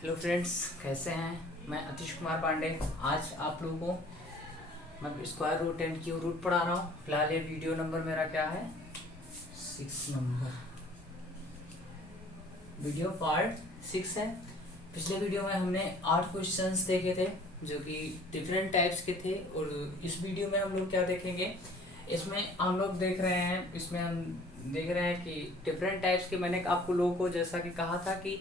Hello friends, कैसे हैं। मैं अतीश कुमार पांडे। आज आप लोगों को मैं square root and cube root पढ़ा रहा हूँ। फिलहाल ये वीडियो नंबर मेरा क्या है, 6 नंबर, वीडियो पार्ट 6 है। पिछले वीडियो में हमने 8 क्वेश्चंस देखे थे जो कि डिफरेंट टाइप्स के थे, और इस वीडियो में हम लोग क्या देखेंगे, इसमें हम लोग देख रहे हैं, इसमें हम देख रहे हैं कि डिफरेंट टाइप्स के, मैंने आपको लोगों को जैसा कि कहा था कि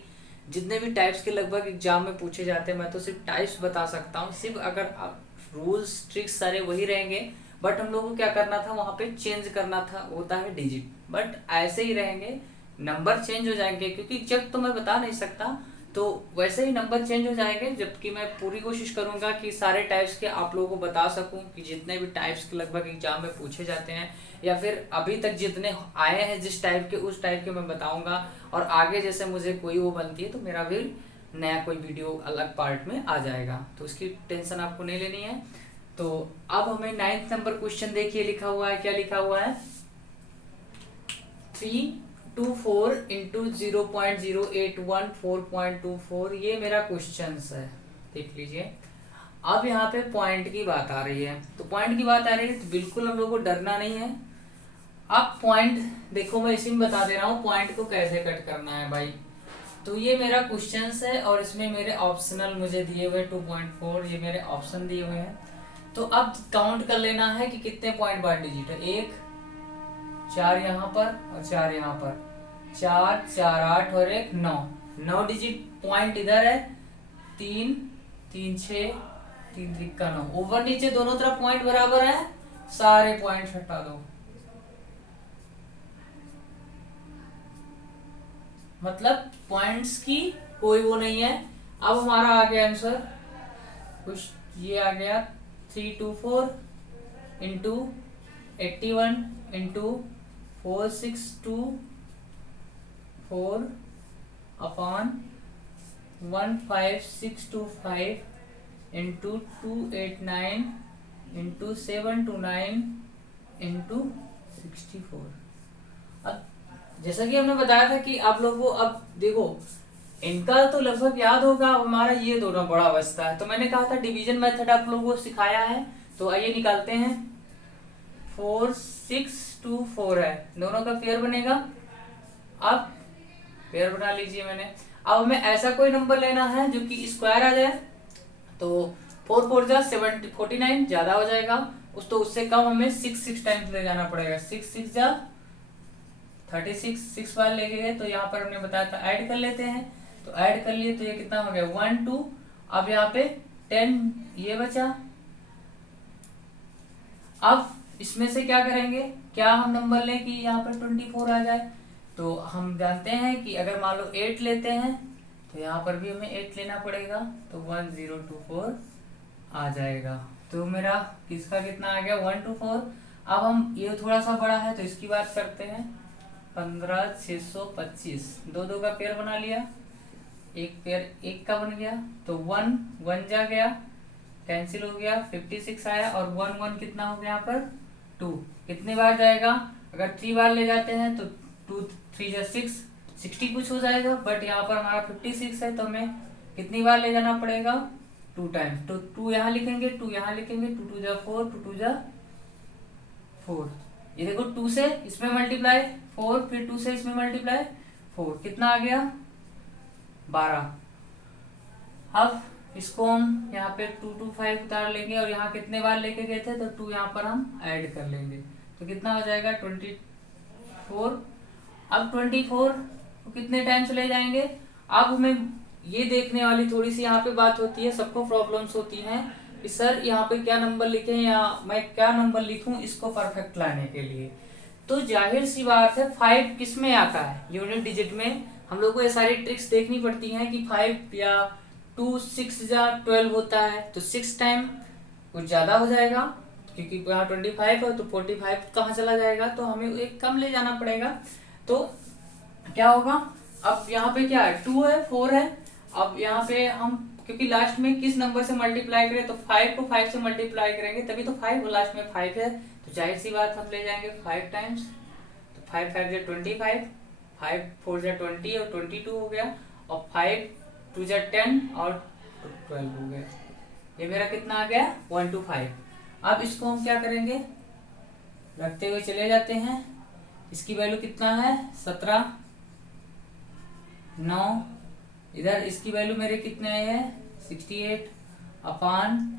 जितने भी टाइप्स के लगभग एग्जाम में पूछे जाते हैं, मैं तो सिर्फ टाइप्स बता सकता हूँ। सिर्फ अगर आप रूल्स ट्रिक्स सारे वही रहेंगे, बट हम लोगों को क्या करना था, वहाँ पे चेंज करना था, होता है डिजिट, बट ऐसे ही रहेंगे, नंबर चेंज हो जाएंगे, क्योंकि एग्जैक्ट तो मैं बता नहीं सकता, तो वैसे ही नंबर चेंज हो जाएंगे। जबकि मैं पूरी कोशिश करूंगा कि सारे टाइप्स के आप लोगों को बता सकूं, कि जितने भी टाइप्स के लगभग एग्जाम में पूछे जाते हैं, या फिर अभी तक जितने आए हैं जिस टाइप के, उस टाइप के मैं बताऊंगा। और आगे जैसे मुझे कोई वो बनती है तो मेरा भी नया कोई वीडियो अलग पार्ट में आ जाएगा, तो उसकी टेंशन आपको नहीं लेनी है। तो अब हमें 9th नंबर क्वेश्चन देखिए, लिखा हुआ है, क्या लिखा हुआ है, 324 × 0.081 4.24, ये मेरा क्वेश्चन है, देख लीजिए। अब यहाँ पे पॉइंट की बात आ रही है, तो पॉइंट की बात आ रही है तो बिल्कुल हम लोग को डरना नहीं है। अब पॉइंट देखो, मैं इसी में बता दे रहा हूँ पॉइंट को कैसे कट करना है भाई। तो ये मेरा क्वेश्चन है, और इसमें मेरे ऑप्शनल मुझे दिए हुए 2.4, ये मेरे ऑप्शन दिए हुए हैं। तो अब काउंट कर लेना है कि कितने पॉइंट बार डिजिट है, 1 4 यहाँ पर और 4 यहाँ पर, 4 4 8 और 1 9, 9 डिजिट पॉइंट इधर है, 3 3 6 3 3 का 9, ऊपर नीचे दोनों तरफ पॉइंट बराबर है, सारे पॉइंट हटा दो, मतलब पॉइंट्स की कोई वो नहीं है। अब हमारा आ गया आंसर, कुछ ये आ गया, 324 × 84 अब जैसा कि हमने बताया था कि आप लोग को, अब देखो इनका तो लगभग याद होगा, अब हमारा ये दोनों बड़ा बचता है, तो मैंने कहा था डिवीजन मेथड आप लोगों को सिखाया है, तो आइए निकालते हैं। 4 6 2 4 है, दोनों का पेयर बनेगा। अब पेयर बना लीजिए मैंने। अब हमें ऐसा कोई नंबर लेना है जो कि स्क्वायर आ जाए, तो 4 4 जा 49 ज्यादा हो जाएगा, उस तो उससे कम हमें 6 6 टाइम्स ले जाना पड़ेगा, 6 6 जा 36, 6 बार लेके गए, तो यहाँ पर हमने बताया था ऐड कर लेते हैं, तो ऐड कर लिए तो ये कितना हो गया 1 2। अब यहाँ पे 10 ये बचा। अब इसमें से क्या करेंगे, क्या हम नंबर लें कि यहाँ पर 24 आ जाए, तो हम जानते हैं कि अगर मान लो 8 लेते हैं तो यहाँ पर भी हमें 8 लेना पड़ेगा, तो 1024 आ जाएगा। तो मेरा किसका कितना आ गया, 124। अब हम ये थोड़ा सा बड़ा है तो इसकी बात करते हैं, 15 625, दो दो का पेयर बना लिया, एक पेयर एक का बन गया, तो 1 1 जा गया, कैंसिल हो गया, 56 आया, और 1 1 कितना हो गया यहाँ पर 2, कितनी बार जाएगा, अगर 3 बार ले जाते हैं तो 2 3 जा 6 60 कुछ हो जाएगा, बट यहाँ पर हमारा 56 है, तो हमें कितनी बार ले जाना पड़ेगा, 2 टाइम्स, तो 2 यहाँ लिखेंगे, 2 यहाँ लिखेंगे, 2 2 जा 4, 2 2 जा 4, ये देखो 2 से इसमें मल्टीप्लाई 4, फिर 2 से इसमें मल्टीप्लाई 4, कितना आ गया 12। अब इसको हम यहाँ पे 2 2 5 उतार लेंगे, और यहाँ कितने बार लेके गए थे, तो 2 यहाँ पर हम ऐड कर लेंगे, तो कितना हो जाएगा 24। अब 24 को कितने टाइम से ले जाएंगे, अब हमें ये देखने वाली थोड़ी सी यहाँ पे बात होती है, सबको प्रॉब्लम्स होती हैं कि सर यहाँ पे क्या नंबर लिखें या मैं क्या नंबर लिखूं इसको परफेक्ट लाने के लिए। तो जाहिर सी बात है 5 किस में आता है, यूनिट डिजिट में। हम लोग को ये सारी ट्रिक्स देखनी पड़ती हैं कि 5 या 2 6 या 12 होता है, तो 6 टाइम कुछ ज्यादा हो जाएगा, क्योंकि यहाँ 25 है तो 45 कहाँ चला जाएगा, तो हमें एक कम ले जाना पड़ेगा। तो क्या होगा, अब यहाँ पे क्या है 2 है 4 है, अब यहाँ पे हम क्योंकि लास्ट में किस नंबर से मल्टीप्लाई करें, तो 5 को 5 से मल्टीप्लाई करेंगे तभी तो 5, लास्ट में 5 है, तो जाहिर सी बात हम ले जाएंगे 5 टाइम्स, तो 5 5 जा 25, 5 4 जा 20 और 22 हो गया, और 5 टू जा 10 और 12 हो गया। ये मेरा कितना आ गया 1 to 5। अब इसको हम क्या करेंगे, रखते हुए चले जाते हैं। इसकी वैल्यू कितना है 17, 9, इधर इसकी वैल्यू मेरे कितने आए हैं 68 अपान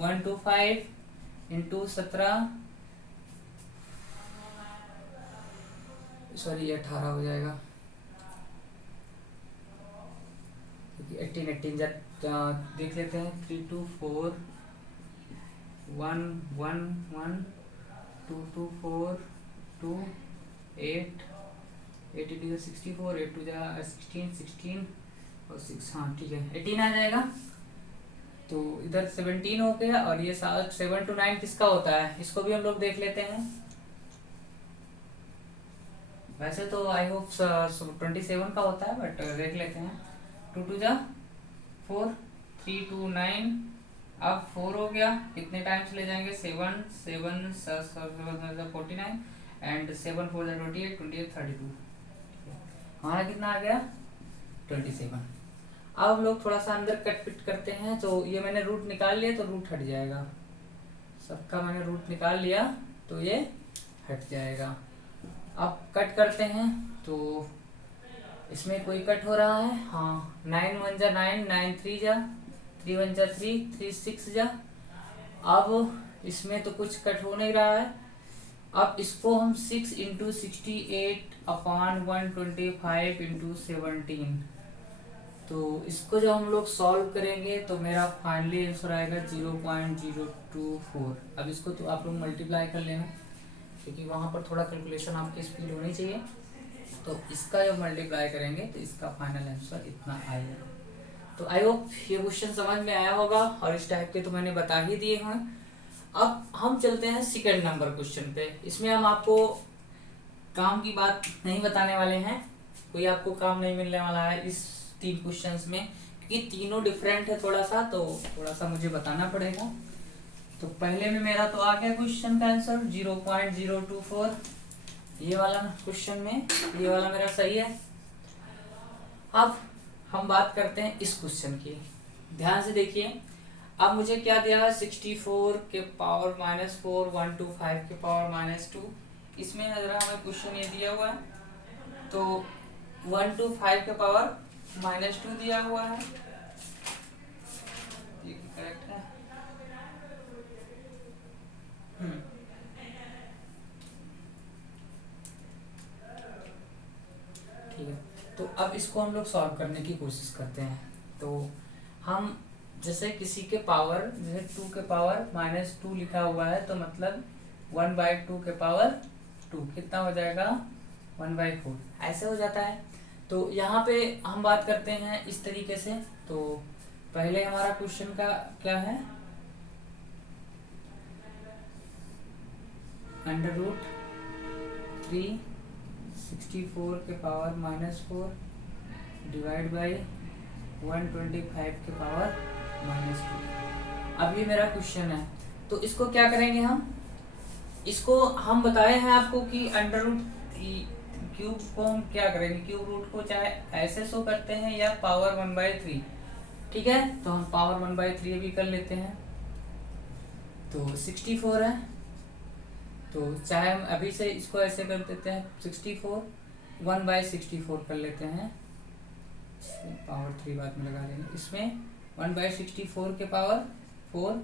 1 to 5 इंटू 17, सॉरी ये 18 हो जाएगा, 18 देख लेते हैं। 3 2 4 1 1 1 2 2 4 2 8 8 टू 64, 8 टू 16 16 और 6, हाँ ठीक है 18 आ जाएगा। तो इधर 17 हो गया और ये 7 to 9 किसका होता है, इसको भी हम लोग देख लेते हैं। वैसे तो आई होप 27 का होता है, बट देख लेते हैं। 2 टू 4, 3 2 9, अब 4 हो गया, कितने टाइम्स ले जाएंगे 7 7 49 एंड 7 4 28 28 32, हमारा कितना आ गया 27। अब हम लोग थोड़ा सा अंदर कट पिट करते हैं, तो ये मैंने रूट निकाल लिया तो रूट हट जाएगा, सबका मैंने रूट निकाल लिया तो ये हट जाएगा। अब कट करते हैं, तो इसमें कोई कट हो रहा है, हाँ 9 1 जा 9, 9 3 जा 3 1 जा 3, 3 6 जा। अब इसमें तो कुछ कट हो नहीं रहा है। अब इसको हम 6 इंटू 68 अपान 125 इंटू 17, तो इसको जब हम लोग सॉल्व करेंगे तो मेरा फाइनली आंसर आएगा 0.024। अब इसको तो आप लोग मल्टीप्लाई कर लेना, क्योंकि वहाँ पर थोड़ा कैलकुलेशन आपकी स्पीड होनी चाहिए। तो इसका जब मल्टीप्लाई करेंगे तो इसका फाइनल आंसर इतना आएगा। तो आई होप ये क्वेश्चन समझ में आया होगा, और इस टाइप के तो मैंने बता ही दिए हैं। अब हम चलते हैं सेकंड नंबर क्वेश्चन पे। इसमें हम आपको काम की बात नहीं बताने वाले हैं, कोई आपको काम नहीं मिलने वाला है इस 3 क्वेश्चंस में, क्योंकि तीनों डिफरेंट है थोड़ा सा, तो थोड़ा सा मुझे बताना पड़ेगा। तो पहले में मेरा तो आ गया क्वेश्चन का आंसर 0.024, ये वाला क्वेश्चन में ये वाला मेरा सही है। अब हम बात करते हैं इस क्वेश्चन की, ध्यान से देखिए। अब मुझे क्या दिया है 64 के पावर -4 125 के पावर -2। इसमें जरा हमें क्वेश्चन ये दिया हुआ है, तो 125 के पावर -2 दिया हुआ है, ये करेक्ट है। ठीक है, तो अब इसको हम लोग सॉल्व करने की कोशिश करते हैं। तो हम जैसे किसी के पावर, जैसे 2 के पावर -2 लिखा हुआ है, तो मतलब 1/2 के पावर 2 कितना हो जाएगा 1/4, ऐसे हो जाता है। तो यहाँ पे हम बात करते हैं इस तरीके से। तो पहले हमारा क्वेश्चन का क्या है, √3 64 के पावर -4 डिवाइड बाई 125 के पावर -2। अब ये मेरा क्वेश्चन है, तो इसको क्या करेंगे हम, इसको हम बताए हैं आपको कि √क्यूब को हम क्या करेंगे, क्यूब रूट को चाहे ऐसे शो करते हैं या पावर 1/3, ठीक है। तो हम पावर 1/3 भी कर लेते हैं, तो 64 है, तो चाहे हम अभी से इसको ऐसे कर देते हैं 64 1/64 कर लेते हैं, पावर 3 बाद में लगा लेंगे। इसमें 1/64 के पावर 4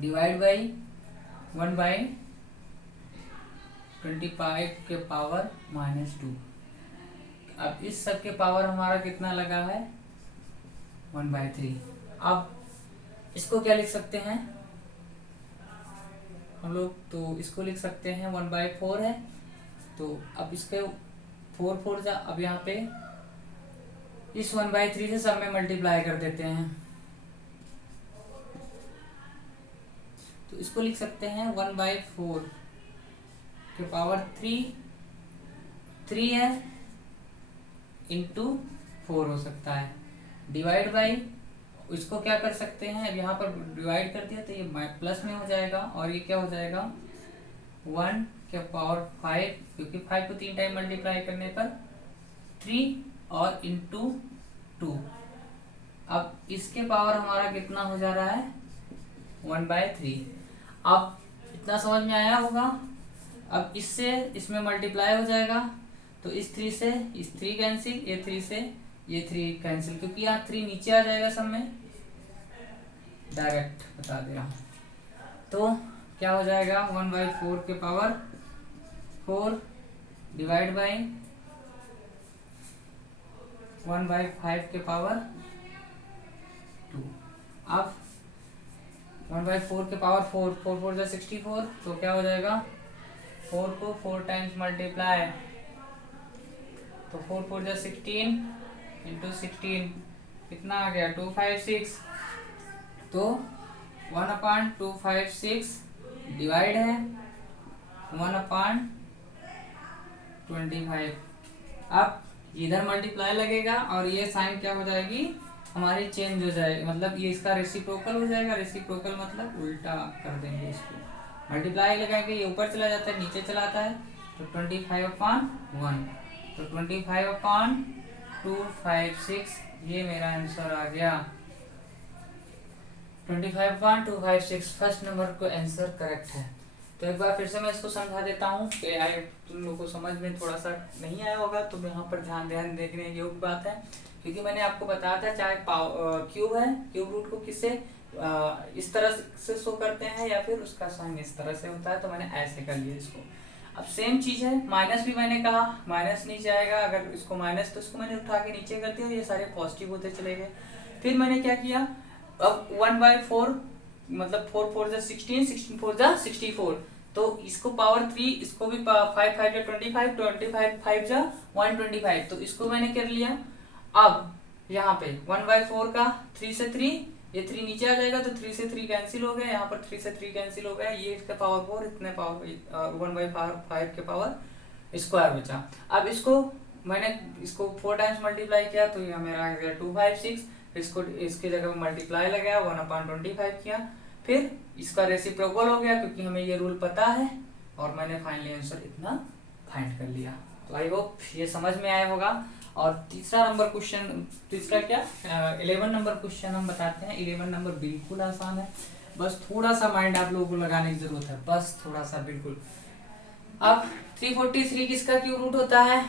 डिवाइड बाई 1/25 के पावर -2। अब इस सब के पावर हमारा कितना लगा है 1/3। अब इसको क्या लिख सकते हैं हम लोग, तो इसको लिख सकते हैं 1/4 है, तो अब इसके 4 4 जा, अब यहाँ पे इस 1/3 से सब में मल्टीप्लाई कर देते हैं, तो इसको लिख सकते हैं 1/4 के पावर 3 है इंटू 4 हो सकता है, डिवाइड बाई, इसको क्या कर सकते हैं, अब यहाँ पर डिवाइड कर दिया तो ये प्लस में हो जाएगा, और ये क्या हो जाएगा 1 के पावर 5, क्योंकि 5 को 3 टाइम मल्टीप्लाई करने पर 3 और इंटू 2। अब इसके पावर हमारा कितना हो जा रहा है 1/3। अब इतना समझ में आया होगा। अब इससे इसमें मल्टीप्लाई हो जाएगा, तो इस 3 से इस 3 कैंसिल, ये 3 से ये 3 कैंसिल, क्योंकि यहाँ 3 नीचे आ जाएगा सब में, डायरेक्ट बता दे रहा हूँ। तो क्या हो जाएगा 1/4 के पावर 4 डिवाइड बाई 1/5 के पावर 2। अब 1/4 के पावर 4, 4 4 64, तो क्या हो जाएगा 4 को 4 टाइम्स मल्टीप्लाई, तो 4 4 16 इंटू 16 कितना आ गया 256। तो 1/256 डिवाइड है 1/25। अब इधर मल्टीप्लाई लगेगा और ये साइन क्या हो जाएगी हमारी चेंज हो जाएगी, मतलब ये इसका रेसिप्रोकल हो जाएगा। रेसिप्रोकल मतलब उल्टा कर देंगे इसको, मल्टीप्लाई लगाएंगे, ये ऊपर चला जाता है नीचे चला आता है, तो 25/1, तो 25/256 ये मेरा आंसर आ गया। 25/256 फर्स्ट नंबर को आंसर करेक्ट है। तो एक बार फिर से मैं इसको समझा देता हूँ कि तुम लोगों को समझ में थोड़ा सा नहीं आया होगा, तो यहाँ पर ध्यान देखने योग्य बात है, क्योंकि मैंने आपको बताया था चाहे क्यूब है, क्यूब रूट को किससे इस तरह से शो करते हैं या फिर उसका साइन इस तरह से होता है, तो मैंने ऐसे कर लिया इसको। अब सेम चीज है, माइनस भी मैंने कहा माइनस नीचे आएगा, अगर इसको माइनस तो इसको मैंने उठा के नीचे कर दिया, ये सारे पॉजिटिव होते चले गए। फिर मैंने क्या किया, अब 1/4 मतलब 4 4 16, 16 4 64, तो इसको पावर 3, इसको भी 5 5 25, 25 5 125, तो इसको मैंने कर लिया। अब यहाँ पे 1/4 का 3 से 3, ये 3 नीचे आ जाएगा, तो 3 से 3 कैंसिल हो गया, यहाँ पर 3 से 3 कैंसिल हो गया, ये इसका पावर 4, इतने पावर 1/5 के पावर स्क्वायर बचा। अब इसको मैंने इसको 4 टाइम्स मल्टीप्लाई किया, तो ये मेरा आ गया 256, इसको इसकी जगह मल्टीप्लाई लगाया 1/25 किया, फिर इसका रेसिप्रोकल हो गया, क्योंकि हमें ये रूल पता है, और मैंने फाइनली आंसर इतना फाइंड कर लिया। तो आई होप ये समझ में आया होगा। और तीसरा नंबर क्वेश्चन, तीसरा क्या 11 नंबर क्वेश्चन हम बताते हैं। 11 नंबर बिल्कुल आसान है, बस थोड़ा सा माइंड आप लोगों को लगाने की जरूरत है, बस थोड़ा सा बिल्कुल। अब 343 किसका क्यूब रूट होता है,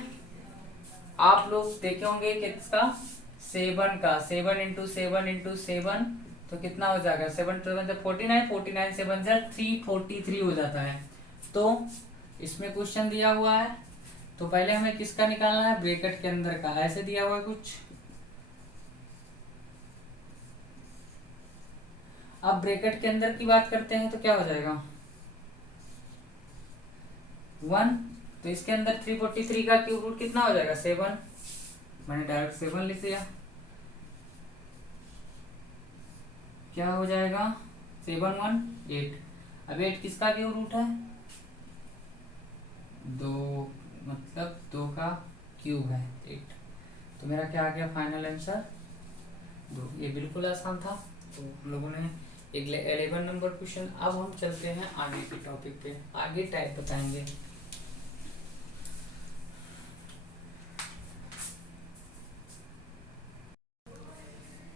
आप लोग देखे होंगे किसका 7 का, 7 इंटू 7 इंटू 7, तो कितना हो जाएगा 7 7 49, 49 7 343 हो जाता है। तो इसमें क्वेश्चन दिया हुआ है, तो पहले हमें किसका निकालना है, ब्रैकेट के अंदर का, ऐसे दिया हुआ है कुछ। अब ब्रैकेट के अंदर की बात करते हैं, तो क्या हो जाएगा 1, तो इसके अंदर 343 का क्यूब रूट कितना हो जाएगा 7, मैंने डायरेक्ट 7 लिख दिया, क्या हो जाएगा 7 1 8। अब 8 किसका क्यूब रूट है 2, मतलब 2 का क्यूब है 8, तो मेरा क्या आ गया फाइनल आंसर 2। ये बिल्कुल आसान था। तो हम लोगों ने 11 नंबर क्वेश्चन। अब हम चलते हैं आगे के टॉपिक पे, आगे टाइप बताएंगे।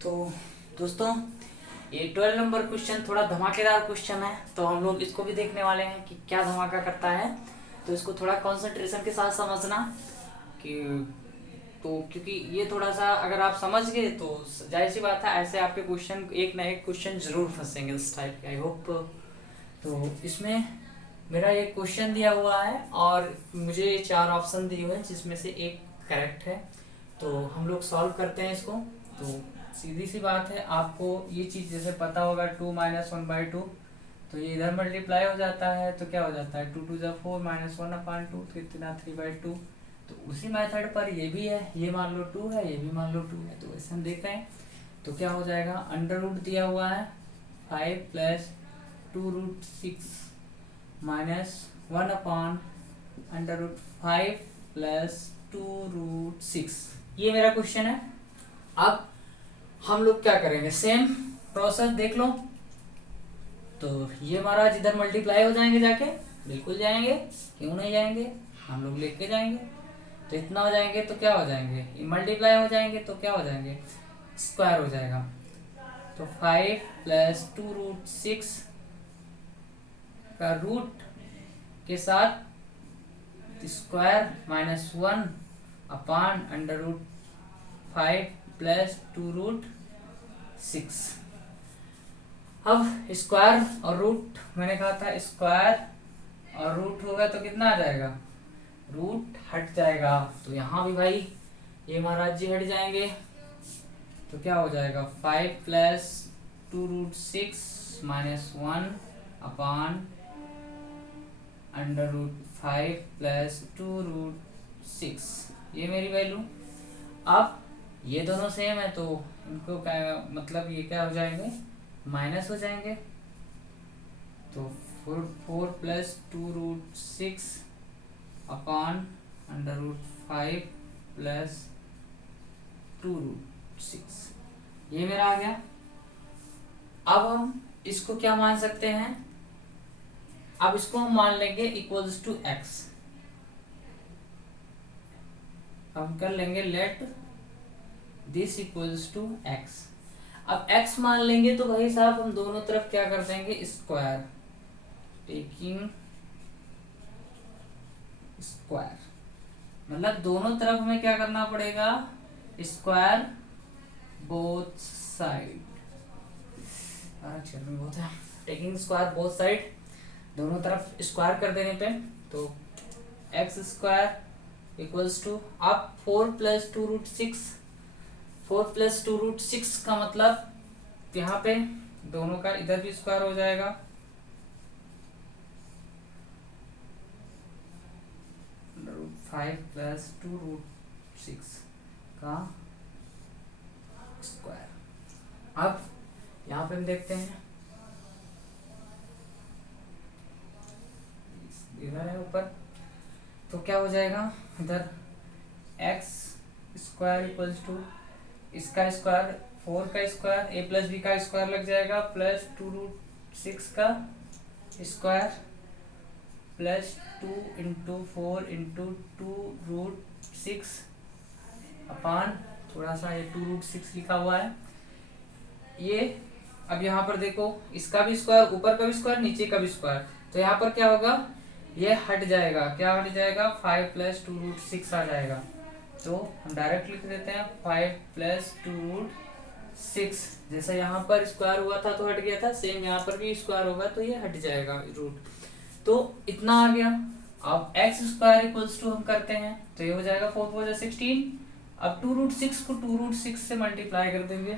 तो दोस्तों ये 12 नंबर क्वेश्चन थोड़ा धमाकेदार क्वेश्चन है, तो हम लोग इसको भी देखने वाले हैं कि क्या धमाका करता है। तो इसको थोड़ा कंसंट्रेशन के साथ समझना कि तो क्योंकि ये थोड़ा सा अगर आप समझ गए तो जाहिर सी बात है ऐसे आपके क्वेश्चन एक ना एक क्वेश्चन जरूर फंसेंगे इस टाइप के, आई होप। तो इसमें मेरा एक क्वेश्चन दिया हुआ है और मुझे 4 ऑप्शन दिए हुए हैं जिसमें से एक करेक्ट है, तो हम लोग सॉल्व करते हैं इसको। तो सीधी सी बात है, आपको ये चीज़ जैसे पता होगा 2 - 1/2, तो ये इधर मल्टीप्लाई हो जाता है, तो क्या हो जाता है 2 2 4 -1/2, तो इतना 3/2। तो उसी मेथड पर ये भी है, ये मान लो 2 है, ये भी मान लो 2 है, तो वैसे हम देख रहे हैं। तो क्या हो जाएगा अंडर रूट दिया हुआ है 5 + 2√6 -1/√5 + 2√6, ये मेरा क्वेश्चन है। अब हम लोग क्या करेंगे, सेम प्रोसेस देख लो। तो ये हमारा जिधर मल्टीप्लाई हो जाएंगे जाके, बिल्कुल जाएंगे, क्यों नहीं जाएंगे, हम लोग लेके जाएंगे। तो इतना हो जाएंगे तो क्या हो जाएंगे, मल्टीप्लाई हो जाएंगे तो क्या हो जाएंगे, स्क्वायर हो जाएगा। तो 5 प्लस 2√6 का रूट के साथ स्क्वायर -1 अपान √5 प्लस 2√6। अब स्क्वायर और रूट, मैंने कहा था स्क्वायर और रूट होगा तो कितना आ जाएगा, रूट हट जाएगा। तो यहाँ भी भाई ये महाराज जी हट जाएंगे, तो क्या हो जाएगा 5 प्लस 2√6 -1 अपान √5 प्लस 2√6, ये मेरी वैल्यू। अब ये दोनों सेम है तो इनको क्या मतलब, ये क्या हो जाएंगे, माइनस हो जाएंगे। तो 4 प्लस 2√6 अपान √5 प्लस 2√6, ये मेरा आ गया। अब हम इसको क्या मान सकते हैं, अब इसको हम मान लेंगे इक्वल्स टू एक्स। हम कर लेंगे let this equals to X. अब x मान लेंगे तो भाई साहब हम दोनों तरफ क्या कर देंगे, स्क्वायर, टेकिंग स्क्वायर, मतलब दोनों तरफ हमें क्या करना पड़ेगा, स्क्वायर बोथ साइड। अक्षर में बहुत है, टेकिंग स्क्वायर बोथ साइड, दोनों तरफ स्क्वायर कर देने पे तो एक्स स्क्वायर इक्वल्स टू, अब 4 प्लस 2√6, 4 प्लस 2√6 का मतलब यहाँ पे दोनों का इधर भी स्क्वायर हो जाएगा, √5 प्लस 2√6 का स्क्वायर। अब यहाँ पे हम देखते हैं, इधर है ऊपर, तो क्या हो जाएगा, इधर एक्स स्क्वायर इक्वल्स टू इसका स्क्वायर 4 का स्क्वायर a प्लस बी का स्क्वायर लग जाएगा प्लस 2√6 का स्क्वायर प्लस 2 इंटू 4 इंटू 2√6 अपान, थोड़ा सा ये 2√6 लिखा हुआ है ये। अब यहाँ पर देखो इसका भी स्क्वायर, ऊपर का भी स्क्वायर, नीचे का भी स्क्वायर, तो यहाँ पर क्या होगा, ये हट जाएगा, क्या हट जाएगा, 5 प्लस 2√6 आ जाएगा। तो हम डायरेक्ट लिख देते हैं 5 प्लस 2√6, जैसा यहाँ पर स्क्वायर हुआ था तो हट गया था, सेम यहाँ पर भी स्क्वायर होगा तो ये हट जाएगा रूट। तो इतना आ गया। अब एक्स स्क्वायर इक्वल्स टू हम करते हैं तो ये हो जाएगा 4 4 16। अब 2√6 को 2√6 से मल्टीप्लाई कर देंगे,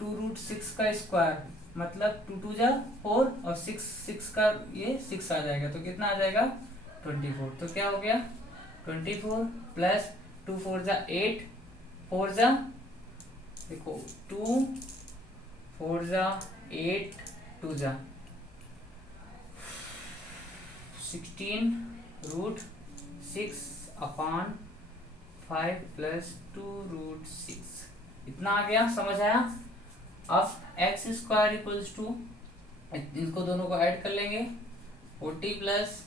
√6 का स्क्वायर मतलब 2 2 जा 4 और 6 का ये 6 आ जाएगा तो कितना आ जाएगा 24। तो क्या हो गया 24 प्लस 2 4 जा 8, 4 जा देखो 2, 4 जा 8, 2 जा 16√6 अपान 5 प्लस 2√6, इतना आ गया, समझ आया। अब एक्स स्क्वायर इक्वल्स टू, इनको दोनों को ऐड कर लेंगे 40 प्लस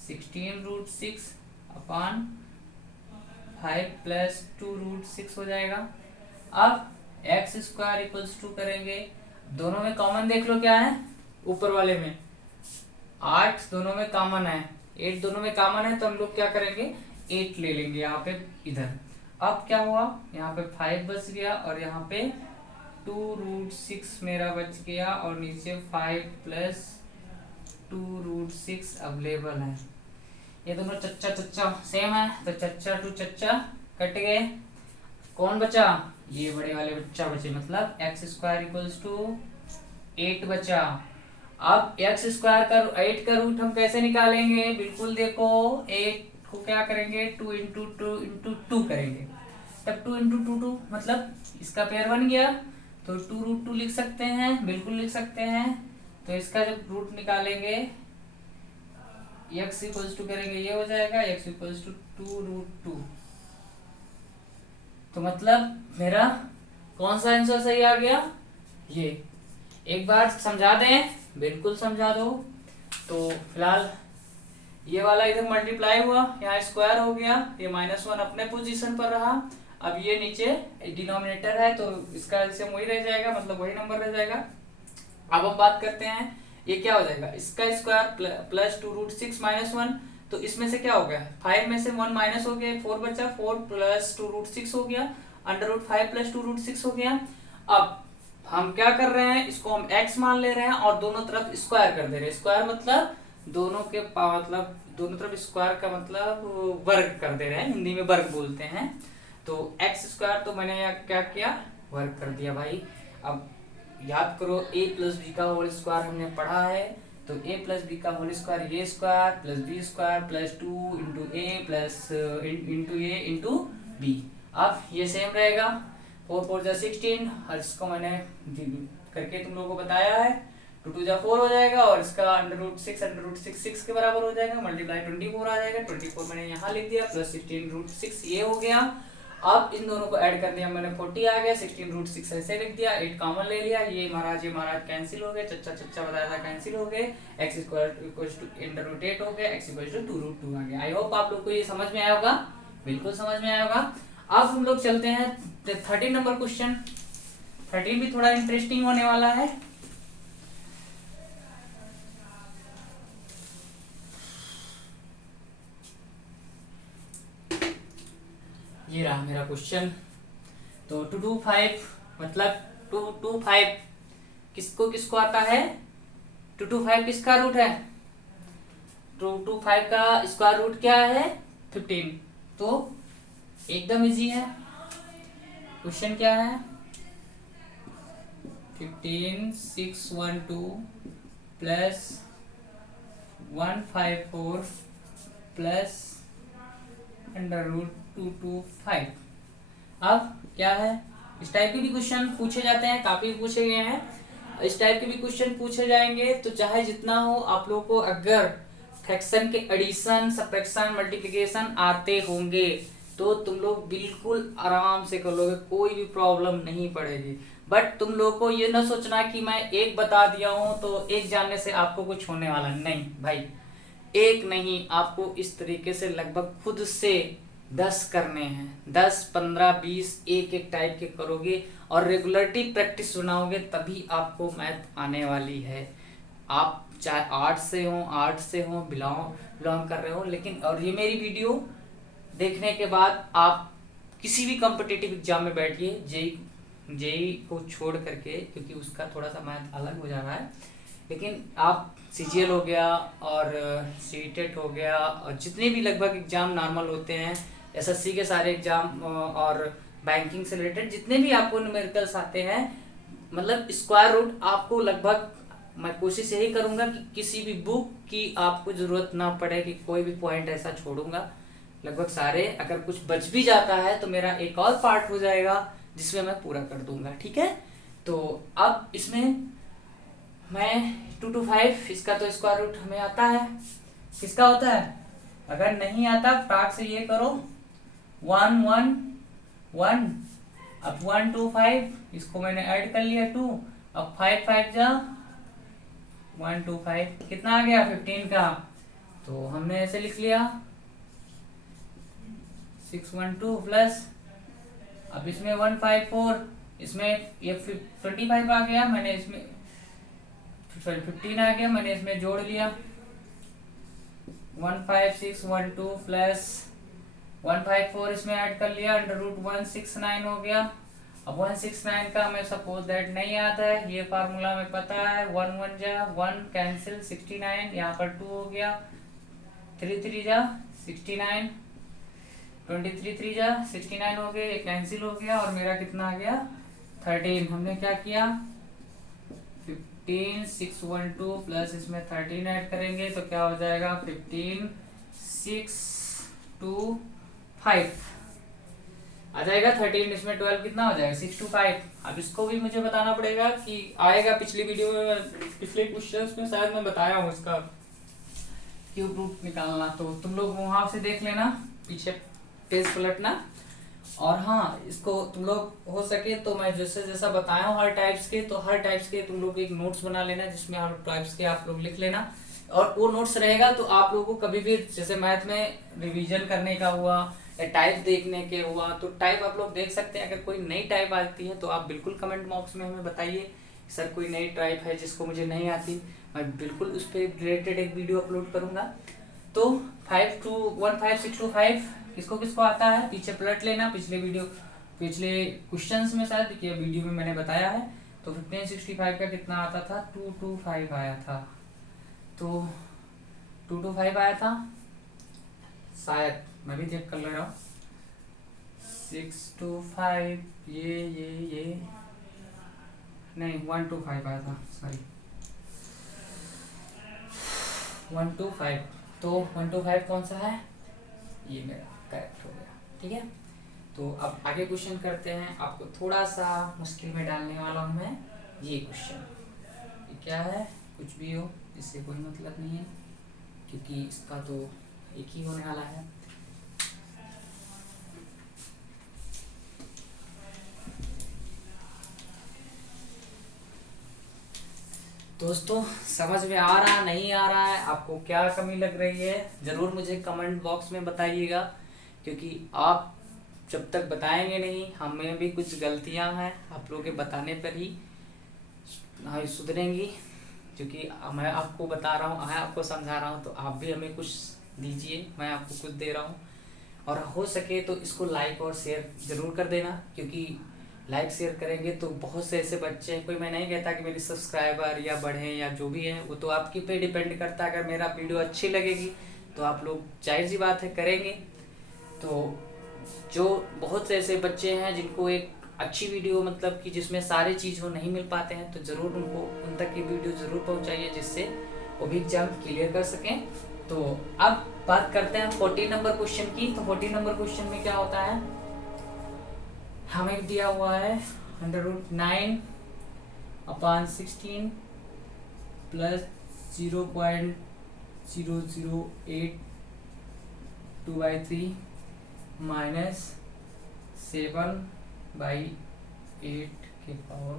16√6 अपान 5 प्लस 2√6 हो जाएगा। अब एक्स स्क्वायर इक्वल्स टू करेंगे, दोनों में कॉमन देख लो क्या है, ऊपर वाले में 8 दोनों में कॉमन है, 8 दोनों में कॉमन है तो हम लोग क्या करेंगे 8 ले लेंगे यहाँ पे इधर। अब क्या हुआ यहाँ पे 5 बच गया और यहाँ पे 2√6 मेरा बच गया और नीचे 5 प्लस 2√6 अवेलेबल है। ये दोनों चच्चा चच्चा सेम है तो चच्चा टू चच्चा कट गए, कौन बचा, ये बड़े वाले बच्चा बचे, मतलब एक्स स्क्वायर इक्वल्स टू 8 बचा। अब एक्स स्क्वायर का 8 का रूट हम कैसे निकालेंगे, बिल्कुल देखो 8 को क्या करेंगे 2 इंटू 2 इंटू 2 करेंगे, तब 2 इंटू 2 2 मतलब इसका पेयर बन गया तो 2√2 लिख सकते हैं, बिल्कुल लिख सकते हैं। तो इसका जब रूट निकालेंगे x इक्वल्स टू करेंगे ये हो जाएगा x इक्वल्स टू 2√2। तो मतलब मेरा कौन सा आंसर सही आ गया, ये एक बार समझा दें, बिल्कुल समझा दो। तो फिलहाल ये वाला इधर मल्टीप्लाई हुआ, यहाँ स्क्वायर हो गया, ये -1 अपने पोजीशन पर रहा। अब ये नीचे डिनोमिनेटर है तो इसका एलसीएम वही रह जाएगा, मतलब वही नंबर रह जाएगा। अब हम बात करते हैं ये क्या हो जाएगा, इसका स्क्वायर प्लस 2√6 -1, तो इसमें से क्या हो गया, 5 में से 1 माइनस हो गया, 4 बचा, 4 प्लस 2√6 हो गया, √5 प्लस 2√6 हो गया। अब हम क्या कर रहे हैं, इसको हम x मान ले रहे हैं और दोनों तरफ स्क्वायर कर दे रहे हैं। स्क्वायर मतलब दोनों के मतलब दोनों तरफ स्क्वायर का मतलब वर्ग कर दे रहे हैं, हिंदी में वर्ग बोलते हैं। तो x स्क्वायर तो मैंने यहाँ क्या किया, वर्ग कर दिया भाई। अब याद करो a प्लस बी का होल स्क्वायर हमने पढ़ा है, तो a प्लस बी का whole square a square plus B square plus 2 into A plus into A into B. अब ये सेम रहेगा, 4 4 जा 16, और इसको मैंने करके तुम लोगों को बताया है, 2 2 जा 4 हो जाएगा, और इसका √6 6 के बराबर हो जाएगा, मल्टीप्लाई 24 आ जाएगा। 24 मैंने यहाँ लिख दिया, प्लस 16√6 ये हो गया। अब इन दोनों को ऐड कर दिया मैंने, 40 आ गया, 16√6 ऐसे लिख दिया, 8 कॉमन ले लिया, ये महाराज कैंसिल हो गए, चच्चा चच्चा बताया था कैंसिल हो गए, x इक्वल्स टू √8 हो गया, x इक्वल्स टू 2√2 आ गया। आई होप आप लोग को ये समझ में आया होगा, बिल्कुल समझ में आया होगा। अब हम लोग चलते हैं 13 नंबर क्वेश्चन। 13 भी थोड़ा इंटरेस्टिंग होने वाला है। ये रहा मेरा क्वेश्चन। तो 2 2 5 मतलब 2 2 5 किसको किसको आता है, 2 2 5 किसका रूट है, 2 2 5 का स्क्वायर रूट क्या है, 15। तो एकदम इजी है, क्वेश्चन क्या है, 15 6 1 2 प्लस 154 प्लस √225। अब क्या है, इस टाइप के भी क्वेश्चन पूछे जाते हैं, काफी पूछे गए हैं, इस टाइप के भी क्वेश्चन पूछे जाएंगे। तो चाहे जितना हो, आप लोग को अगर फ्रैक्शन के एडिशन सब्ट्रैक्शन मल्टीप्लिकेशन आते होंगे तो तुम लोग बिल्कुल आराम से कर लोगे, कोई भी प्रॉब्लम नहीं पड़ेगी। बट तुम लोग को ये ना सोचना कि मैं एक बता दिया हूं तो एक जानने से आपको कुछ होने वाला नहीं भाई, एक नहीं, आपको इस तरीके से लगभग खुद से 10 करने हैं, 10 15 20 एक एक टाइप के करोगे और रेगुलरिटी प्रैक्टिस बनाओगे तभी आपको मैथ आने वाली है। आप चाहे आर्ट से हो बिलोंग कर रहे हो, लेकिन और ये मेरी वीडियो देखने के बाद आप किसी भी कॉम्पिटिटिव एग्जाम में बैठिए, जेई को छोड़ करके, क्योंकि उसका थोड़ा सा मैथ अलग हो जा रहा है, लेकिन आप सीजीएल हो गया और सीटेट हो गया और जितने भी लगभग एग्जाम नॉर्मल होते हैं, एसएससी के सारे एग्जाम और बैंकिंग से रिलेटेड जितने भी आपको न्यूमेरिकल्स आते हैं, मतलब स्क्वायर रूट आपको लगभग, मैं कोशिश यही करूंगा कि किसी भी बुक की आपको जरूरत ना पड़े, कि कोई भी पॉइंट ऐसा छोड़ूंगा, लगभग सारे, अगर कुछ बच भी जाता है तो मेरा एक और पार्ट हो जाएगा जिसमें मैं पूरा कर दूंगा, ठीक है। तो अब इसमें मैं 2 2 5 इसका तो स्क्वायर रूट हमें आता है, किसका होता है, अगर नहीं आता टाक से ये करो 1 1 1, अब 1 2 5 इसको मैंने ऐड कर लिया 2, अब 5 5 जा 1 2 5 कितना आ गया 15 का, तो हमने ऐसे लिख लिया 6 1 2 प्लस, अब इसमें 1 5 4, इसमें ये 25 आ गया, मैंने इसमें 15 आ गया, मैंने इसमें जोड़ लिया 1 5 6 1 2 प्लस 1 5 4 इसमें ऐड कर लिया, √169 हो गया। अब 169 का हमें सपोज दैट नहीं आता है, ये फार्मूला हमें पता है, 1 1 जा 1 कैंसिल 69, यहाँ पर 2 हो गया, 3 3 जा 69, 23 3 जा 69 हो गया, ये कैंसिल हो गया और मेरा कितना आ गया 13। हमने क्या किया 15 6 1 2 प्लस इसमें 13 ऐड करेंगे तो क्या हो जाएगा 15 6 2 5 आ जाएगा 13, इसमें 12 कितना हो जाएगा 6 2 5। अब इसको भी मुझे बताना पड़ेगा कि आएगा, पिछली वीडियो में पिछले क्वेश्चंस में शायद मैं बताया हूँ इसका क्यूब रूट निकालना, तो तुम लोग वहां से देख लेना, पीछे पेज पलटना और हाँ, इसको तुम लोग हो सके तो मैं जैसे जैसा बताया हूँ हर टाइप्स के, तो हर टाइप्स के तुम लोग एक नोट्स बना लेना जिसमें हर टाइप्स के आप लोग लिख लेना। और वो नोट्स रहेगा तो आप लोगों को कभी भी जैसे मैथ में रिवीजन करने का हुआ या टाइप देखने के हुआ तो टाइप आप लोग देख सकते हैं। अगर कोई नई टाइप आती है तो आप बिल्कुल कमेंट बॉक्स में हमें बताइए सर कोई नई टाइप है जिसको मुझे नहीं आती, मैं बिल्कुल उस पर रिलेटेड एक वीडियो अपलोड करूँगा। तो 5 to 1 5 6 to 5 किसको किसको आता है पीछे पलट लेना, पिछले क्वेश्चंस में शायद कि वीडियो में मैंने बताया है। तो 1565 का कितना आता था, 225 आया था। तो 225 आया था शायद, मैं भी चेक कर ले रहा हूँ। 625 ये नहीं 125 आया था, सॉरी 125। तो 125 कौन सा है, ये मेरा करेक्ट हो गया। ठीक है, तो अब आगे क्वेश्चन करते हैं। आपको थोड़ा सा मुश्किल में डालने वाला हूँ मैं ये क्वेश्चन। ये क्या है, कुछ भी हो इससे कोई मतलब नहीं है क्योंकि इसका तो एक ही होने वाला है। दोस्तों समझ में आ रहा नहीं आ रहा है, आपको क्या कमी लग रही है ज़रूर मुझे कमेंट बॉक्स में बताइएगा, क्योंकि आप जब तक बताएंगे नहीं हमें भी कुछ गलतियां हैं आप लोगों के बताने पर ही सुधरेंगी। क्योंकि मैं आपको बता रहा हूँ, मैं आपको समझा रहा हूँ तो आप भी हमें कुछ दीजिए, मैं आपको कुछ दे रहा हूँ। और हो सके तो इसको लाइक और शेयर ज़रूर कर देना, क्योंकि लाइक शेयर करेंगे तो बहुत से ऐसे बच्चे हैं, कोई मैं नहीं कहता कि मेरी सब्सक्राइबर या बढ़े या जो भी है वो तो आपकी पे डिपेंड करता है। अगर मेरा वीडियो अच्छी लगेगी तो आप लोग जाहिर सी बात है करेंगे। तो जो बहुत से ऐसे बच्चे हैं जिनको एक अच्छी वीडियो मतलब कि जिसमें सारे चीज़ हो नहीं मिल पाते हैं, तो ज़रूर उनको उन तक ये वीडियो ज़रूर पहुंचाइए जिससे वो भी एग्जाम क्लियर कर सकें। तो अब बात करते हैं 14 नंबर क्वेश्चन की। तो 14 नंबर क्वेश्चन में क्या होता है, हमें दिया हुआ है √9/16 प्लस 0.008 2/3 माइनस 7/8 के पावर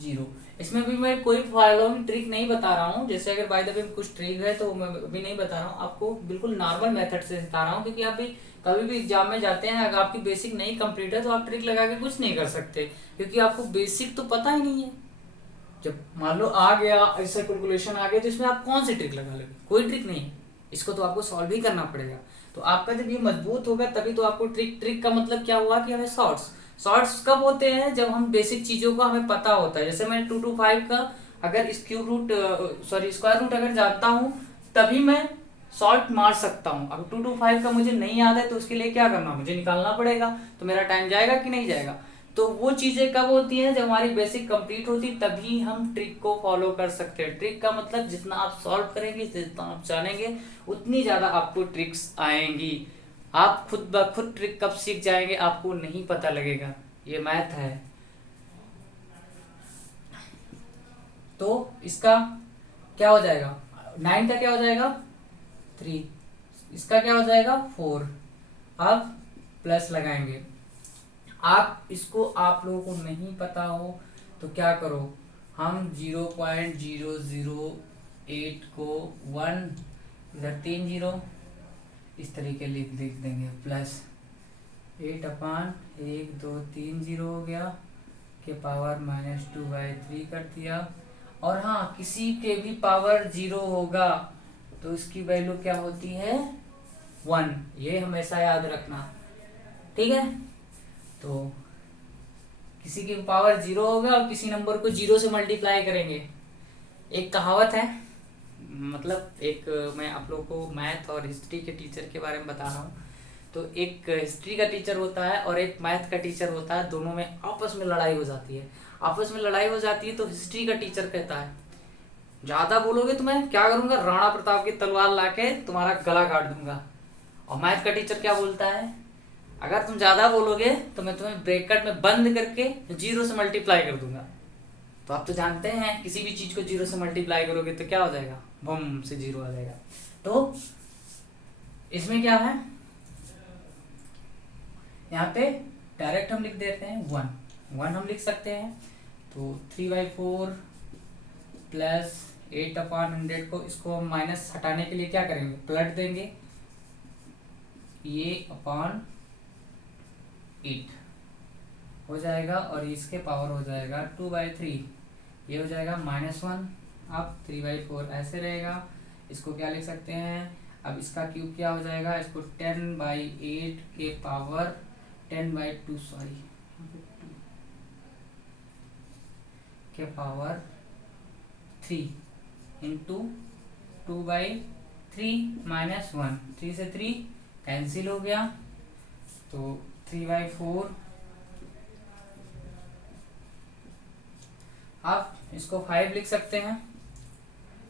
0। इसमें भी मैं कोई फॉलोइंग ट्रिक नहीं बता रहा हूँ, जैसे अगर बाय द वे कुछ ट्रिक है तो मैं अभी नहीं बता रहा हूँ, आपको बिल्कुल नॉर्मल मेथड से सिखा रहा हूँ। क्योंकि आप भी कभी भी एग्जाम में जाते हैं, अगर आपकी बेसिक नहीं कंप्लीट है तो आप ट्रिक लगा के कुछ नहीं कर सकते, क्योंकि आपको बेसिक तो पता ही नहीं है। जब मान लो आ गया ऐसा कैलकुलेशन आ गया तो इसमें आप कौन सी ट्रिक लगा लोगे, कोई ट्रिक नहीं है, इसको तो आपको सॉल्व ही करना पड़ेगा। तो आपका जब ये मजबूत होगा तभी तो आपको ट्रिक का मतलब क्या हुआ कि हमें शॉर्ट्स कब होते हैं, जब हम बेसिक चीजों का हमें पता होता है। जैसे मैं 2 to 5 का अगर स्क्वायर रूट अगर जानता हूँ तभी मैं शॉर्ट मार सकता हूँ। अब 2 to 5 का मुझे नहीं याद है तो उसके लिए क्या करना, मुझे निकालना पड़ेगा, तो मेरा टाइम जाएगा कि नहीं जाएगा। तो वो चीजें कब होती हैं, जब हमारी बेसिक कंप्लीट होती तभी हम ट्रिक को फॉलो कर सकते हैं। ट्रिक का मतलब जितना आप सॉल्व करेंगे, जितना आप जानेंगे उतनी ज्यादा आपको ट्रिक्स आएंगी। आप खुद ब खुद ट्रिक कब सीख जाएंगे आपको नहीं पता लगेगा, ये मैथ है। तो इसका क्या हो जाएगा, 9 का क्या हो जाएगा 3, इसका क्या हो जाएगा 4। अब प्लस लगाएंगे। आप इसको आप लोगों को नहीं पता हो तो क्या करो, हम 0.008 को 1 इधर 3 0 इस तरीके लिख देंगे, प्लस 8/1 2 3 0 हो गया के पावर -2/3 कर दिया। और हाँ, किसी के भी पावर 0 होगा तो इसकी वैल्यू क्या होती है 1, ये हमेशा याद रखना, ठीक है। तो किसी की पावर 0 होगा और किसी नंबर को 0 से मल्टीप्लाई करेंगे। एक कहावत है, मतलब एक मैं आप लोगों को मैथ और हिस्ट्री के टीचर के बारे में बता रहा हूँ। तो एक हिस्ट्री का टीचर होता है और एक मैथ का टीचर होता है, दोनों में आपस में लड़ाई हो जाती है। तो हिस्ट्री का टीचर कहता है ज्यादा बोलोगे तो मैं क्या करूंगा, राणा प्रताप की तलवार लाके तुम्हारा गला काट दूंगा। और मैथ का टीचर क्या बोलता है, अगर तुम ज्यादा बोलोगे तो मैं तुम्हें ब्रैकेट में बंद करके 0 से मल्टीप्लाई कर दूंगा। तो आप तो जानते हैं किसी भी चीज को 0 से मल्टीप्लाई करोगे तो क्या हो जाएगा, बम से 0 आ जाएगा। तो इसमें क्या है, यहाँ पे डायरेक्ट हम लिख देते हैं 1 हम लिख सकते हैं। तो 3/4 प्लस 8/100 को, इसको हम माइनस हटाने के लिए क्या करेंगे, पलट देंगे, ये अपॉन 8 हो जाएगा और इसके पावर हो जाएगा 2/3, ये हो जाएगा -1। अब 3/4 ऐसे रहेगा, इसको क्या लिख सकते हैं, अब इसका क्यूब क्या हो जाएगा, इसको 10/8 के पावर 10/2 सॉरी के पावर 3 इंटू 2/3 -1, 3 से 3 कैंसिल हो गया, तो 3/4। आप इसको 5 लिख सकते हैं,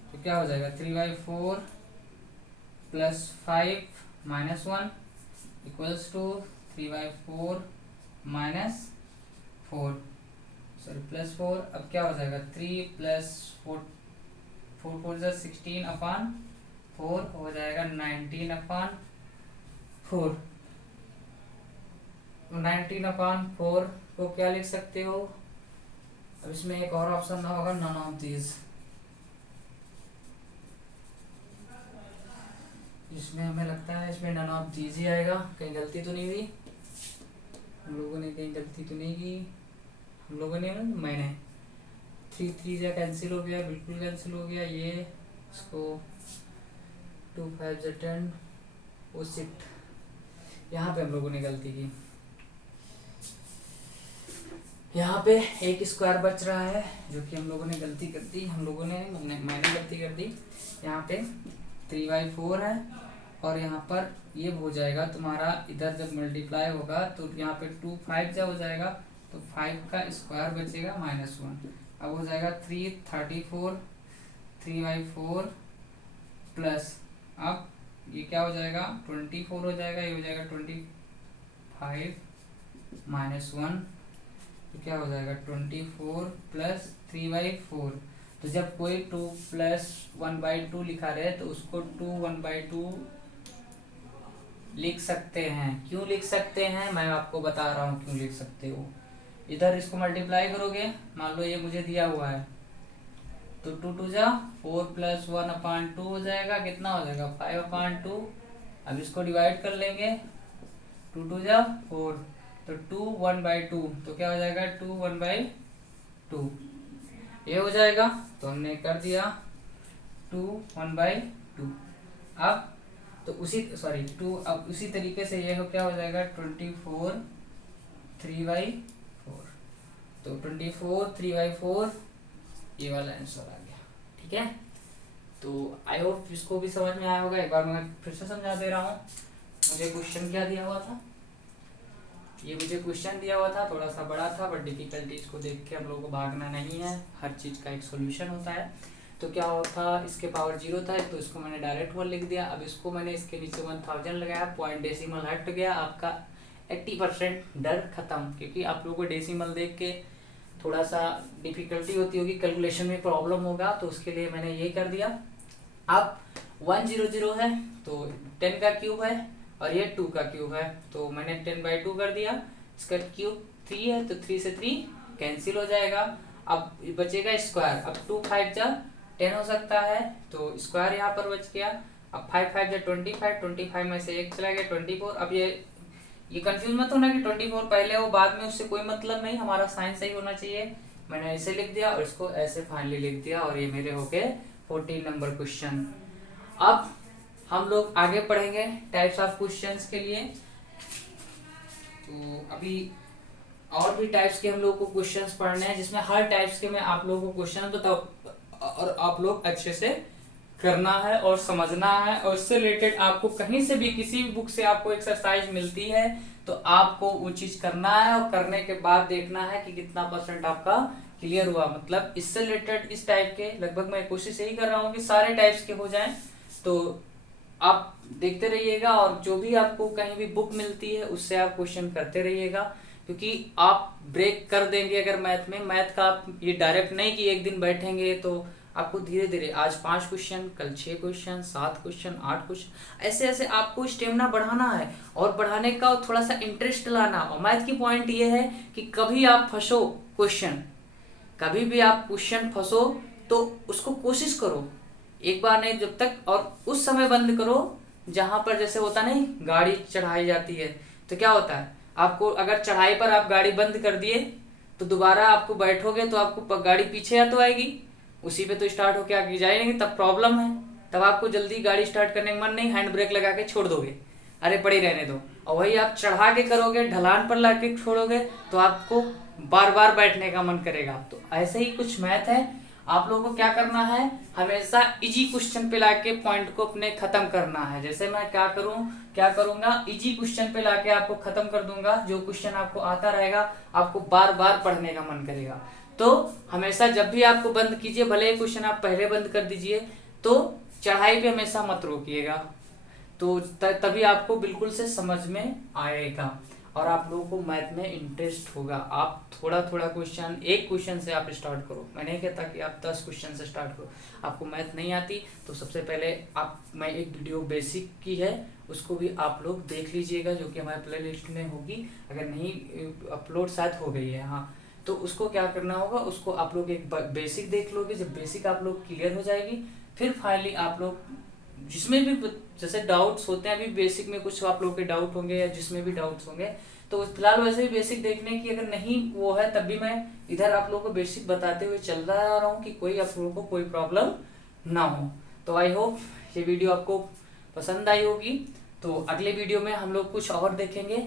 तो क्या हो जाएगा 3/4 प्लस 5 -1 इक्वल्स टू 3/4 -4 सॉरी +4। अब क्या हो जाएगा 3 + 4 4 4 16/4 हो जाएगा 19/4। 19/4 को क्या लिख सकते हो, अब इसमें एक और ऑप्शन होगा नन ऑफ दीज, इसमें हमें लगता है इसमें नन ऑफ दीज ही आएगा। कहीं गलती तो नहीं हुई हम लोगों ने, कहीं गलती तो नहीं की हम लोगों ने, मैंने 3 3 जा कैंसिल हो गया, बिल्कुल कैंसिल हो गया, ये इसको 2 5 जा 10 वो 6, यहाँ पे हम लोगों ने गलती की, यहाँ पे एक स्क्वायर बच रहा है जो कि हम लोगों ने गलती कर दी, हम लोगों ने मैंने गलती कर दी। यहाँ पे 3/4 है और यहाँ पर ये हो जाएगा तुम्हारा, इधर जब मल्टीप्लाई होगा तो यहाँ पे 2 5 जा हो जाएगा, तो 5 का स्क्वायर बचेगा -1। अब हो जाएगा 3/34 3/4 प्लस, अब ये क्या हो जाएगा 24 हो जाएगा, ये हो जाएगा 25 -1, तो क्या हो जाएगा 24 प्लस 3/4। तो जब कोई 2 + 1/2 लिखा रहे तो उसको 2 1/2 लिख सकते हैं। क्यों लिख सकते हैं मैं आपको बता रहा हूँ क्यों लिख सकते हो। इधर इसको मल्टीप्लाई करोगे, मान लो ये मुझे दिया हुआ है, तो 2 2 जा 4 + 1/2 हो जाएगा, कितना हो जाएगा 5/2। अब इसको डिवाइड कर लेंगे, 2 2 जा 4, तो 2 1/2, तो क्या हो जाएगा 2 1/2 ये हो जाएगा, तो हमने कर दिया 2 1/2। अब तो उसी सॉरी 2, अब उसी तरीके से ये क्या हो जाएगा 24 3/4, तो 24 3/4 ये वाला आंसर आ गया। ठीक है, तो आई होप इसको भी समझ में आया होगा। एक बार मैं फिर से समझा दे रहा हूँ। मुझे क्वेश्चन क्या दिया हुआ था, ये मुझे क्वेश्चन दिया हुआ था, थोड़ा सा बड़ा था, बट डिफिकल्टीज को देख के हम लोगों को भागना नहीं है, हर चीज़ का एक सोल्यूशन होता है। तो क्या होता, इसके पावर 0 था तो इसको मैंने डायरेक्ट 1 लिख दिया। अब इसको मैंने इसके नीचे 1000 लगाया, पॉइंट डेसिमल हट गया, आपका 80% डर खत्म, क्योंकि आप लोगों को डेसिमल देख के थोड़ा सा डिफिकल्टी होती होगी, कैलकुलेशन में प्रॉब्लम होगा, तो उसके लिए मैंने ये कर दिया। अब 100 है तो 10 का क्यूब है और ये 2 का क्यूब है, तो मैंने 10/2 कर दिया। इसका क्यूब 3 है तो 3 से 3 कैंसिल हो जाएगा। अब बचेगा स्क्वायर, अब 2 5 जा 10 हो सकता है, तो स्क्वायर यहाँ पर बच गया। अब 5 5 जा 25, 25 में से 1 चला गया 24। अब ये कंफ्यूज मत होना कि 24 पहले हो बाद में, उससे कोई मतलब नहीं, हमारा साइन सही होना चाहिए। मैंने ऐसे लिख दिया और इसको ऐसे फाइनली लिख दिया, और ये मेरे हो गए 14 नंबर क्वेश्चन। अब हम लोग आगे पढ़ेंगे टाइप्स ऑफ क्वेश्चंस के लिए। तो अभी और भी टाइप्स के हम लोग को क्वेश्चंस पढ़ने हैं, जिसमें हर टाइप्स के मैं आप लोगों को क्वेश्चन बताऊं और आप लोग अच्छे से करना है और समझना है। और इससे रिलेटेड आपको कहीं से भी किसी भी बुक से आपको एक्सरसाइज मिलती है तो आपको वो चीज करना है, और करने के बाद देखना है कि कितना % आपका क्लियर हुआ। मतलब इससे रिलेटेड इस टाइप के लगभग मैं कोशिश यही कर रहा हूँ कि सारे टाइप्स के हो जाएं, तो आप देखते रहिएगा। और जो भी आपको कहीं भी बुक मिलती है उससे आप क्वेश्चन करते रहिएगा, क्योंकि आप ब्रेक कर देंगे अगर मैथ में। मैथ का आप ये डायरेक्ट नहीं कि एक दिन बैठेंगे तो आपको धीरे धीरे आज 5 क्वेश्चन, कल 6 क्वेश्चन, 7 क्वेश्चन, 8 क्वेश्चन, ऐसे ऐसे आपको स्टेमिना बढ़ाना है और बढ़ाने का थोड़ा सा इंटरेस्ट लाना। और मैथ की पॉइंट ये है कि कभी आप फंसो क्वेश्चन, कभी भी आप क्वेश्चन फंसो तो उसको कोशिश करो एक बार नहीं जब तक, और उस समय बंद करो जहां पर जैसे होता नहीं गाड़ी चढ़ाई जाती है तो क्या होता है, आपको अगर चढ़ाई पर आप गाड़ी बंद कर दिए तो दोबारा आपको बैठोगे तो आपको गाड़ी पीछे या तो आएगी, उसी पे तो स्टार्ट होके आगे जाएंगे, तब प्रॉब्लम है। तब आपको जल्दी गाड़ी स्टार्ट करने का मन नहीं, हैंड ब्रेक लगा के छोड़ दोगे, अरे पड़ी रहने दो। और वही आप चढ़ा के करोगे, ढलान पर ला के छोड़ोगे तो आपको बार बार बैठने का मन करेगा। तो ऐसे ही कुछ मैथ है, आप लोगों को क्या करना है, हमेशा इजी क्वेश्चन पे लाके पॉइंट को अपने खत्म करना है। जैसे मैं क्या करूंगा, इजी क्वेश्चन पे लाके आपको खत्म कर दूंगा। जो क्वेश्चन आपको आता रहेगा आपको बार बार पढ़ने का मन करेगा। तो हमेशा जब भी आपको बंद कीजिए, भले ही क्वेश्चन आप पहले बंद कर दीजिए, तो चढ़ाई पे हमेशा मत रोकिएगा, तो तभी आपको बिल्कुल से समझ में आएगा और आप लोगों को मैथ में इंटरेस्ट होगा। आप थोड़ा थोड़ा क्वेश्चन, एक क्वेश्चन से आप स्टार्ट करो, मैं नहीं कहता कि आप 10 क्वेश्चन से स्टार्ट करो। आपको मैथ नहीं आती तो सबसे पहले मैं एक वीडियो बेसिक की है उसको भी आप लोग देख लीजिएगा, जो कि हमारे प्ले लिस्ट में होगी, अगर नहीं अपलोड शायद हो गई है, हाँ। तो उसको क्या करना होगा, उसको आप लोग एक बेसिक देख लोगे। जब बेसिक आप लोग क्लियर हो जाएगी फिर फाइनली आप लोग जिसमें भी जैसे डाउट्स होते हैं, अभी बेसिक में कुछ आप लोगों के डाउट होंगे या जिसमें भी डाउट्स होंगे, तो फिलहाल वैसे भी बेसिक देखने की अगर नहीं वो है तब भी मैं इधर आप लोगों को बेसिक बताते हुए चल रहा हूँ कि कोई आप लोगों को कोई प्रॉब्लम ना हो। तो आई होप ये वीडियो आपको पसंद आई होगी। तो अगले वीडियो में हम लोग कुछ और देखेंगे।